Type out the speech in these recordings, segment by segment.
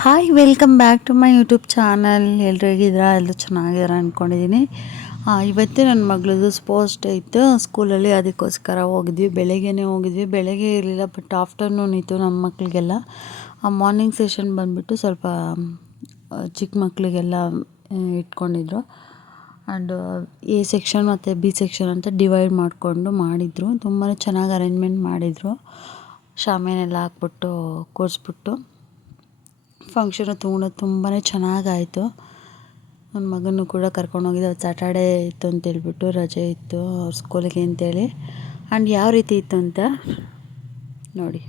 Hi welcome back to my YouTube channel. ಎಲ್ಲರೂ ಹೇಗಿದ್ದೀರಾ? ಎಲ್ಲರೂ ಚೆನ್ನಾಗಿದ್ದೀರಾ ಅಂದ್ಕೊಂಡಿದ್ದೀನಿ. ಇವತ್ತು ನನ್ನ ಮಗಳದು ಸ್ಪೋರ್ಟ್ಸ್ ಡೇ ಇತ್ತು ಸ್ಕೂಲಲ್ಲಿ, ಅದಕ್ಕೋಸ್ಕರ ಹೋಗಿದ್ವಿ. ಬೆಳಗ್ಗೆನೇ ಹೋಗಿದ್ವಿ. ಬೆಳಗ್ಗೆ ಇರಲಿಲ್ಲ, ಬಟ್ ಆಫ್ಟರ್ನೂನ್ ಇತ್ತು ನಮ್ಮ ಮಕ್ಕಳಿಗೆಲ್ಲ. ಮಾರ್ನಿಂಗ್ ಸೆಷನ್ ಬಂದುಬಿಟ್ಟು ಸ್ವಲ್ಪ ಚಿಕ್ಕ ಮಕ್ಕಳಿಗೆಲ್ಲ ಇಟ್ಕೊಂಡಿದ್ರು. ಆ್ಯಂಡ್ ಎ ಸೆಕ್ಷನ್ ಮತ್ತು ಬಿ ಸೆಕ್ಷನ್ ಅಂತ ಡಿವೈಡ್ ಮಾಡಿಕೊಂಡು ಮಾಡಿದರು. ತುಂಬಾ ಚೆನ್ನಾಗಿ ಅರೇಂಜ್ಮೆಂಟ್ ಮಾಡಿದರು. ಶಾಮಿಯಾನೆಲ್ಲ ಹಾಕ್ಬಿಟ್ಟು ಕೂರಿಸ್ಬಿಟ್ಟು ಫಂಕ್ಷನು ತುಂಬಾ ಚೆನ್ನಾಗಾಯಿತು. ನನ್ನ ಮಗನೂ ಕೂಡ ಕರ್ಕೊಂಡೋಗಿದ್ದೆ. ಅವತ್ತು ಸ್ಯಾಟರ್ಡೇ ಇತ್ತು ಅಂತೇಳ್ಬಿಟ್ಟು, ರಜೆ ಇತ್ತು ಅವ್ರ ಸ್ಕೂಲಿಗೆ ಅಂತೇಳಿ. ಆ್ಯಂಡ್ ಯಾವ ರೀತಿ ಇತ್ತು ಅಂತ ನೋಡಿ.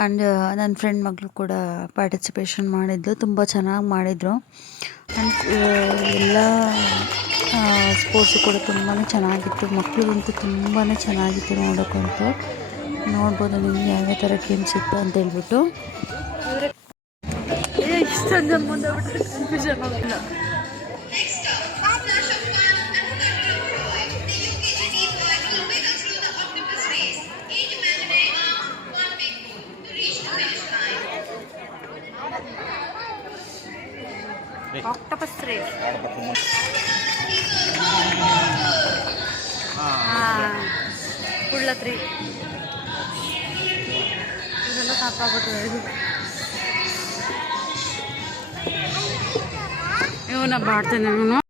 ಆ್ಯಂಡ್ ನನ್ನ ಫ್ರೆಂಡ್ ಮಗಳು ಕೂಡ ಪಾರ್ಟಿಸಿಪೇಷನ್ ಮಾಡಿದ್ಲು. ತುಂಬ ಚೆನ್ನಾಗಿ ಮಾಡಿದರು. ಆ್ಯಂಡ್ ಎಲ್ಲ ಸ್ಪೋರ್ಟ್ಸು ಕೂಡ ತುಂಬಾ ಚೆನ್ನಾಗಿತ್ತು. ಮಕ್ಕಳಿಗಂತೂ ತುಂಬಾ ಚೆನ್ನಾಗಿತ್ತು ನೋಡೋಕ್ಕಂತೂ. ನೋಡ್ಬೋದು ನಿಮಗೆ ಯಾವ ಥರ ಗೇಮ್ಸ್ ಇತ್ತು ಅಂತೇಳ್ಬಿಟ್ಟು. Octopus race. Full 3. ಇದೆಲ್ಲ ಸಾಕಾಗ್ಬಿಟ್ಟಿದೆ. ಇವನ್ನ ಮಾಡ್ತೇನೆ ನಾನು.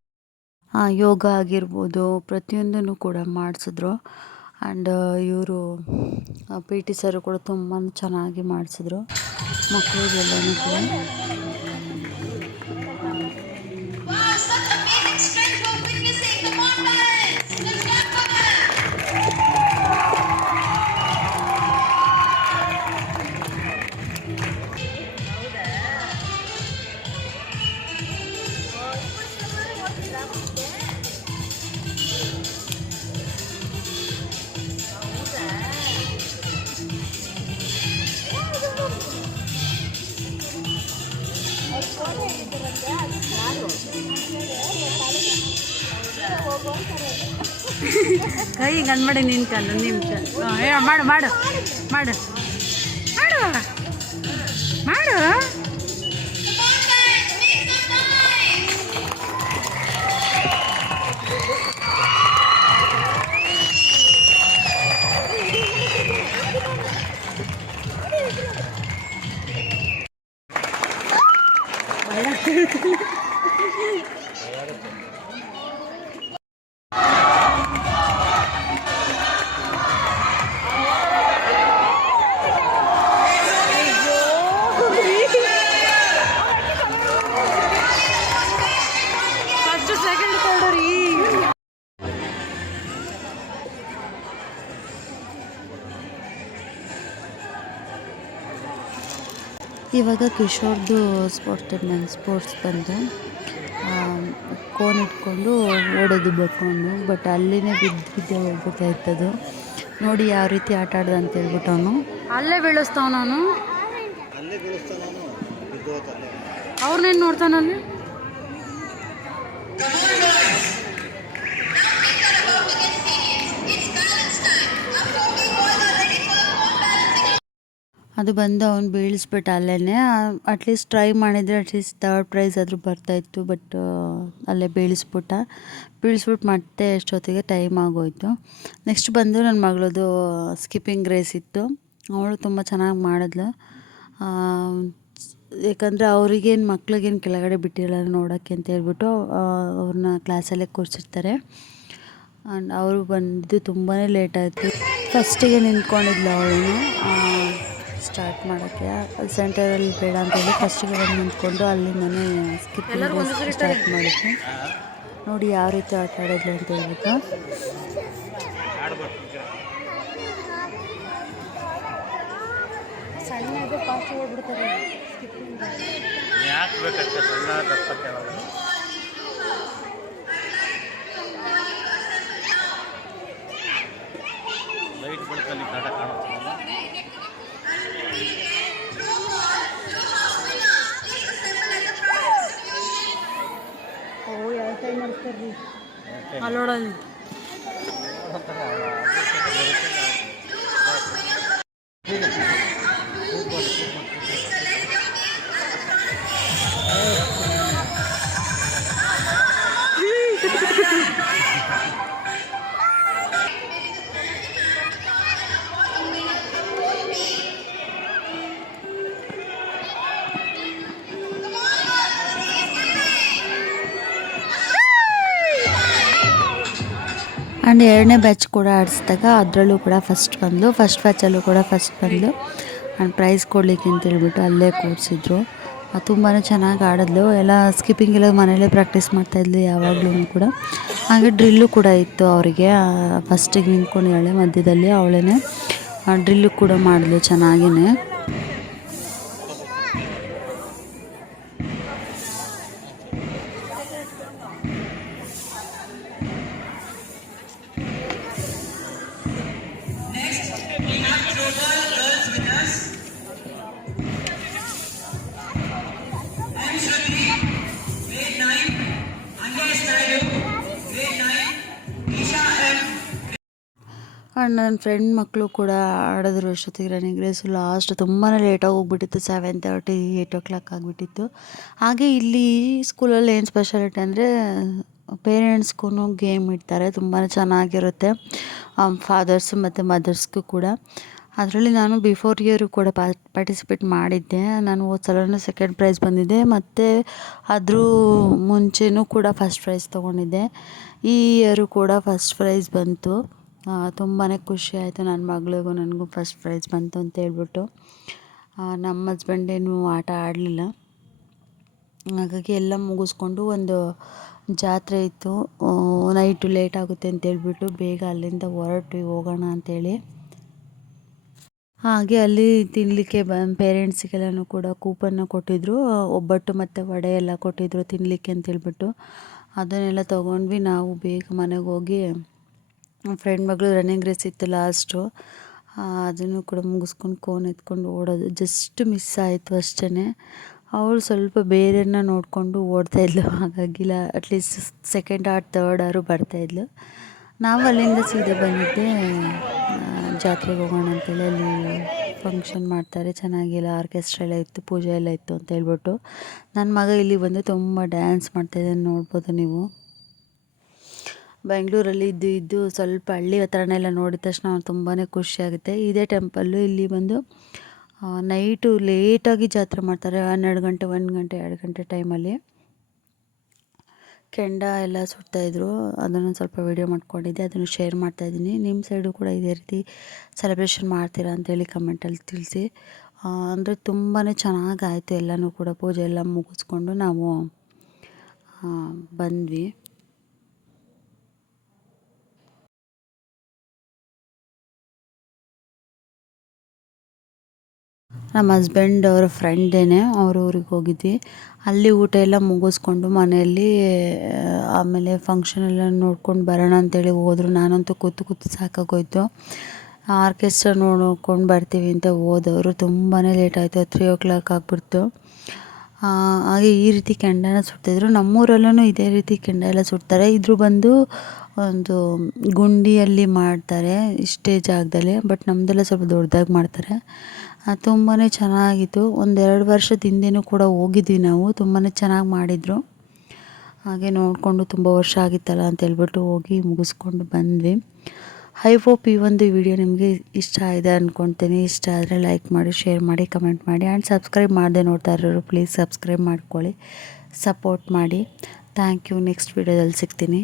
ಯೋಗ ಆಗಿರ್ಬೋದು ಪ್ರತಿಯೊಂದನ್ನು ಕೂಡ ಮಾಡಿಸಿದ್ರು. ಆ್ಯಂಡ್ ಇವರು ಪಿ ಟಿ ಸರು ಕೂಡ ತುಂಬ ಚೆನ್ನಾಗಿ ಮಾಡಿಸಿದ್ರು ಮಕ್ಕಳಿಗೆಲ್ಲನೂ ಕೂಡ. ಕೈ ಗಂಡು ಮಾಡಿ ನಿಂತಲ್ಲ ನಿಮಿಷ. ಮಾಡು ಮಾಡು ಮಾಡು ಮಾಡು ಮಾಡು. ಇವಾಗ ಕಿಶೋರ್ದು ಸ್ಪೋರ್ಟ್ಸ್ ಬಂದು ಕೋನ್ ಇಟ್ಕೊಂಡು ಓಡೋದು ಬೆಳ್ಕೊಂಡು, ಬಟ್ ಅಲ್ಲಿನೇ ಬಿದ್ದೆ ಹೋಗ್ಬಿಡ್ತಾ ಇತ್ತದು. ನೋಡಿ ಯಾವ ರೀತಿ ಆಟ ಆಡ್ದ ಅಂತ ಹೇಳ್ಬಿಟ್ಟು ಅವನು ಅಲ್ಲೇ ಬೀಳಿಸ್ತಾವ. ನಾನು ಅವ್ರನ್ನೇನು ನೋಡ್ತಾನಲ್ಲಿ. ಅದು ಬಂದು ಅವ್ನು ಬೀಳಿಸ್ಬಿಟ್ಟು ಅಲ್ಲೇ. ಅಟ್ಲೀಸ್ಟ್ ಟ್ರೈ ಮಾಡಿದರೆ ಅಟ್ಲೀಸ್ಟ್ ಥರ್ಡ್ ಪ್ರೈಸ್ ಆದರೂ ಬರ್ತಾಯಿತ್ತು. ಬಟ್ ಅಲ್ಲೇ ಬೀಳಿಸ್ಬಿಟ್ಟು ಮತ್ತೆ ಎಷ್ಟೊತ್ತಿಗೆ ಟೈಮ್ ಆಗೋಯಿತು. ನೆಕ್ಸ್ಟ್ ಬಂದು ನನ್ನ ಮಗಳದು ಸ್ಕಿಪ್ಪಿಂಗ್ ರೇಸ್ ಇತ್ತು. ಅವಳು ತುಂಬ ಚೆನ್ನಾಗಿ ಮಾಡಿದ್ಲು. ಯಾಕಂದರೆ ಅವ್ರಿಗೇನು ಮಕ್ಳಿಗೇನು ಕೆಳಗಡೆ ಬಿಟ್ಟಿರಲ್ಲ ನೋಡೋಕ್ಕೆ ಅಂತ ಹೇಳ್ಬಿಟ್ಟು ಅವ್ರನ್ನ ಕ್ಲಾಸಲ್ಲೇ ಕೂರಿಸಿರ್ತಾರೆ. ಆ್ಯಂಡ್ ಅವರು ಬಂದಿದ್ದು ತುಂಬಾ ಲೇಟ್ ಆಯಿತು. ಫಸ್ಟಿಗೆ ನಿಂತ್ಕೊಂಡಿದ್ಲು ಅವಳು ಸ್ಟಾರ್ಟ್ ಮಾಡೋಕ್ಕೆ. ಸೆಂಟರಲ್ಲಿ ಬೇಡ ಅಂತೇಳಿ ಫಸ್ಟಿಗೆ ಬಂದು ನಿಂತ್ಕೊಂಡು ಅಲ್ಲಿಂದನೇ ಸ್ಕಿಪ್ಪಿಂಗ್ ಸ್ಟಾರ್ಟ್ ಮಾಡಿದ್ವಿ. ನೋಡಿ ಯಾವ ರೀತಿ ಆಟ ಆಡೋದು ಅಂತ ಹೇಳ್ಬಿಟ್ಟು. ಸಣ್ಣ ಫಾಸ್ಟ್ ಹೋಗ್ಬಿಡ್ತಾರೆ ಲೈಟ್ ಬೆಳಕಲ್ಲಿ ಗಾಢ ಕಾಣುತ್ತಿಲ್ಲ. ಓ ಯಾವ ಟೈಮ್ ಮಾಡ್ತಾರ್ರಿ ಅಲ್ಲೋಡಲ್ಲಿ ಆ್ಯಂಡ್ ಎರಡನೇ ಬ್ಯಾಚ್ ಕೂಡ ಆಡಿಸಿದಾಗ ಅದರಲ್ಲೂ ಕೂಡ ಫಸ್ಟ್ ಬ್ಯಾಚಲ್ಲೂ ಕೂಡ ಫಸ್ಟ್ ಬಂದು ಆ್ಯಂಡ್ ಪ್ರೈಸ್ ಕೊಡಲಿಕ್ಕೆ ಅಂತ ಹೇಳ್ಬಿಟ್ಟು ಅಲ್ಲೇ ಕೂರಿಸಿದ್ರು. ತುಂಬಾ ಚೆನ್ನಾಗಿ ಆಡಿದ್ಲು. ಎಲ್ಲ ಸ್ಕಿಪ್ಪಿಂಗ್ ಎಲ್ಲ ಮನೇಲೇ ಪ್ರಾಕ್ಟೀಸ್ ಮಾಡ್ತಾಯಿದ್ಲು ಯಾವಾಗಲೂ ಕೂಡ. ಹಾಗೆ ಡ್ರಿಲ್ಲು ಕೂಡ ಇತ್ತು ಅವರಿಗೆ. ಫಸ್ಟಿಗೆ ನಿಂತ್ಕೊಂಡಿದ್ದಾಳೆ ಮಧ್ಯದಲ್ಲಿ, ಅವಳೇ ಡ್ರಿಲ್ಲು ಕೂಡ ಮಾಡಿದ್ಲು ಚೆನ್ನಾಗಿಯೇ. ಆ್ಯಂಡ್ ನನ್ನ ಫ್ರೆಂಡ್ ಮಕ್ಕಳು ಕೂಡ ಆಡಿದ್ರು ಅಷ್ಟೊತ್ತಿಗೆ ರನ್ನಿಂಗ್ ರೇಸು. ಲಾಸ್ಟ್ ತುಂಬಾ ಲೇಟಾಗಿ ಹೋಗ್ಬಿಟ್ಟಿತ್ತು, 7:30 8 o'clock ಆಗಿಬಿಟ್ಟಿತ್ತು. ಹಾಗೆ ಇಲ್ಲಿ ಸ್ಕೂಲಲ್ಲಿ ಏನು ಸ್ಪೆಷಾಲಿಟಿ ಅಂದರೆ ಪೇರೆಂಟ್ಸ್ಗೂ ಗೇಮ್ ಇಡ್ತಾರೆ, ತುಂಬಾ ಚೆನ್ನಾಗಿರುತ್ತೆ. ಫಾದರ್ಸು ಮತ್ತು ಮದರ್ಸ್ಗೂ ಕೂಡ. ಅದರಲ್ಲಿ ನಾನು ಬಿಫೋರ್ ಇಯರು ಕೂಡ ಪಾರ್ಟಿಸಿಪೇಟ್ ಮಾಡಿದ್ದೆ. ನಾನು ಹೋದ ಸಲವೂ ಸೆಕೆಂಡ್ ಪ್ರೈಸ್ ಬಂದಿದ್ದೆ, ಮತ್ತು ಅದ್ರ ಮುಂಚೆನೂ ಕೂಡ ಫಸ್ಟ್ ಪ್ರೈಸ್ ತೊಗೊಂಡಿದ್ದೆ. ಈ ಇಯರು ಕೂಡ ಫಸ್ಟ್ ಪ್ರೈಸ್ ಬಂತು. ತುಂಬಾ ಖುಷಿ ಆಯಿತು. ನನ್ನ ಮಗಳಿಗೂ ನನಗೂ ಫಸ್ಟ್ ಪ್ರೈಸ್ ಬಂತು ಅಂತ ಹೇಳ್ಬಿಟ್ಟು. ನಮ್ಮ ಹಸ್ಬೆಂಡೇನು ಆಟ ಆಡಲಿಲ್ಲ. ಹಾಗಾಗಿ ಎಲ್ಲ ಮುಗಿಸ್ಕೊಂಡು ಒಂದು ಜಾತ್ರೆ ಇತ್ತು. ನೈಟು ಲೇಟ್ ಆಗುತ್ತೆ ಅಂತೇಳ್ಬಿಟ್ಟು ಬೇಗ ಅಲ್ಲಿಂದ ಹೋಗೋಣ ಅಂತೇಳಿ. ಹಾಗೆ ಅಲ್ಲಿ ತಿನ್ನಲಿಕ್ಕೆ ಪೇರೆಂಟ್ಸಿಗೆಲ್ಲನೂ ಕೂಡ ಕೂಪನ್ನ ಕೊಟ್ಟಿದ್ದರು. ಒಬ್ಬಟ್ಟು ಮತ್ತು ವಡೆ ಎಲ್ಲ ಕೊಟ್ಟಿದ್ದರು ತಿನ್ನಲಿಕ್ಕೆ ಅಂತೇಳ್ಬಿಟ್ಟು. ಅದನ್ನೆಲ್ಲ ತೊಗೊಂಡ್ವಿ. ನಾವು ಬೇಗ ಮನೆಗೆ ಹೋಗಿ ಫ್ರೆಂಡ್ ಮಗಳು ರನ್ನಿಂಗ್ ರೇಸ್ ಇತ್ತು ಲಾಸ್ಟು, ಅದನ್ನು ಕೂಡ ಮುಗಿಸ್ಕೊಂಡು ಕೋನ್ ಎತ್ಕೊಂಡು ಓಡೋದು ಜಸ್ಟ್ ಮಿಸ್ ಆಯಿತು ಅಷ್ಟೇ. ಅವಳು ಸ್ವಲ್ಪ ಬೇರೆಯನ್ನ ನೋಡಿಕೊಂಡು ಓಡ್ತಾಯಿದ್ಲು. ಹಾಗಾಗಿಲ್ಲ, ಅಟ್ಲೀಸ್ಟ್ ಸೆಕೆಂಡ್ ಆರ್ ಥರ್ಡ್ ಆರು ಬರ್ತಾಯಿದ್ಲು. ನಾವು ಅಲ್ಲಿಂದ ಸೀದಾ ಬಂದಿದ್ದೆ ಜಾತ್ರೆಗೆ ಹೋಗೋಣ ಅಂತೇಳಿ. ಅಲ್ಲಿ ಫಂಕ್ಷನ್ ಮಾಡ್ತಾರೆ ಚೆನ್ನಾಗಿಲ್ಲ, ಆರ್ಕೆಸ್ಟ್ರಾ ಎಲ್ಲ ಇತ್ತು, ಪೂಜೆ ಎಲ್ಲ ಇತ್ತು ಅಂತ ಹೇಳ್ಬಿಟ್ಟು. ನನ್ನ ಮಗ ಇಲ್ಲಿ ಬಂದು ತುಂಬ ಡ್ಯಾನ್ಸ್ ಮಾಡ್ತಾಯಿದ್ದಾನೆ, ನೋಡ್ಬೋದು ನೀವು. ಬೆಂಗಳೂರಲ್ಲಿ ಇದ್ದು ಸ್ವಲ್ಪ ಹಳ್ಳಿ ಹತ್ರನೆಲ್ಲ ನೋಡಿದ ತಕ್ಷಣ ತುಂಬಾ ಖುಷಿಯಾಗುತ್ತೆ. ಇದೇ ಟೆಂಪಲ್ಲು. ಇಲ್ಲಿ ಬಂದು ನೈಟು ಲೇಟಾಗಿ ಜಾತ್ರೆ ಮಾಡ್ತಾರೆ. 12 ಗಂಟೆ 1 ಗಂಟೆ 2 ಗಂಟೆ ಟೈಮಲ್ಲಿ ಕೆಂಡ ಎಲ್ಲ ಸುಡ್ತಾಯಿದ್ರು. ಅದನ್ನು ಸ್ವಲ್ಪ ವೀಡಿಯೋ ಮಾಡ್ಕೊಂಡಿದ್ದೆ, ಅದನ್ನು ಶೇರ್ ಮಾಡ್ತಾಯಿದ್ದೀನಿ. ನಿಮ್ಮ ಸೈಡು ಕೂಡ ಇದೇ ರೀತಿ ಸೆಲೆಬ್ರೇಷನ್ ಮಾಡ್ತೀರಾ ಅಂತೇಳಿ ಕಮೆಂಟಲ್ಲಿ ತಿಳಿಸಿ. ಅಂದರೆ ತುಂಬಾ ಚೆನ್ನಾಗಾಯಿತು. ಎಲ್ಲನೂ ಕೂಡ ಪೂಜೆ ಎಲ್ಲ ಮುಗಿಸ್ಕೊಂಡು ನಾವು ಬಂದ್ವಿ. ನಮ್ಮ ಹಸ್ಬೆಂಡ್ ಅವರ ಫ್ರೆಂಡೇನೆ, ಅವ್ರ ಊರಿಗೆ ಹೋಗಿದ್ವಿ. ಅಲ್ಲಿ ಊಟ ಎಲ್ಲ ಮುಗಿಸ್ಕೊಂಡು ಮನೆಯಲ್ಲಿ ಆಮೇಲೆ ಫಂಕ್ಷನ್ ಎಲ್ಲ ನೋಡ್ಕೊಂಡು ಬರೋಣ ಅಂತೇಳಿ ಹೋದ್ರು. ನಾನಂತೂ ಕೂತು ಸಾಕಾಗೋಯ್ತು. ಆರ್ಕೆಸ್ಟ್ರಾ ನೋಡ್ಕೊಂಡು ಬರ್ತೀವಿ ಅಂತ ಹೋದವರು ತುಂಬಾ ಲೇಟ್ ಆಯಿತು. 3 o'clock ಆಗಿಬಿಡ್ತು. ಹಾಗೆ ಈ ರೀತಿ ಕೆಂಡನ ಸುಡ್ತಿದ್ರು. ನಮ್ಮೂರಲ್ಲೂ ಇದೇ ರೀತಿ ಕೆಂಡ ಎಲ್ಲ ಸುಡ್ತಾರೆ. ಇದ್ರ ಬಂದು ಒಂದು ಗುಂಡಿಯಲ್ಲಿ ಮಾಡ್ತಾರೆ ಇಷ್ಟೇ ಜಾಗದಲ್ಲಿ. ಬಟ್ ನಮ್ಮದೆಲ್ಲ ಸ್ವಲ್ಪ ದೊಡ್ಡದಾಗಿ ಮಾಡ್ತಾರೆ. ತುಂಬಾ ಚೆನ್ನಾಗಿತ್ತು. 1-2 ವರ್ಷದ ಹಿಂದೆನೂ ಕೂಡ ಹೋಗಿದ್ವಿ ನಾವು. ತುಂಬಾ ಚೆನ್ನಾಗಿ ಮಾಡಿದರು. ಹಾಗೆ ನೋಡಿಕೊಂಡು ತುಂಬ ವರ್ಷ ಆಗಿತ್ತಲ್ಲ ಅಂತ ಹೇಳ್ಬಿಟ್ಟು ಹೋಗಿ ಮುಗಿಸ್ಕೊಂಡು ಬಂದ್ವಿ. ಐ ಹೋಪ್ ಈ ಒಂದು ವಿಡಿಯೋ ನಿಮಗೆ ಇಷ್ಟ ಆಗಿದೆ ಅಂದ್ಕೊಳ್ತೀನಿ. ಇಷ್ಟ ಆದರೆ ಲೈಕ್ ಮಾಡಿ, ಶೇರ್ ಮಾಡಿ, ಕಮೆಂಟ್ ಮಾಡಿ ಆ್ಯಂಡ್ ಸಬ್ಸ್ಕ್ರೈಬ್ ಮಾಡದೆ ನೋಡ್ತಾ ಇರೋರು ಪ್ಲೀಸ್ ಸಬ್ಸ್ಕ್ರೈಬ್ ಮಾಡ್ಕೊಳ್ಳಿ, ಸಪೋರ್ಟ್ ಮಾಡಿ. Thank you. ನೆಕ್ಸ್ಟ್ ವಿಡಿಯೋದಲ್ಲಿ ಸಿಗ್ತೀನಿ.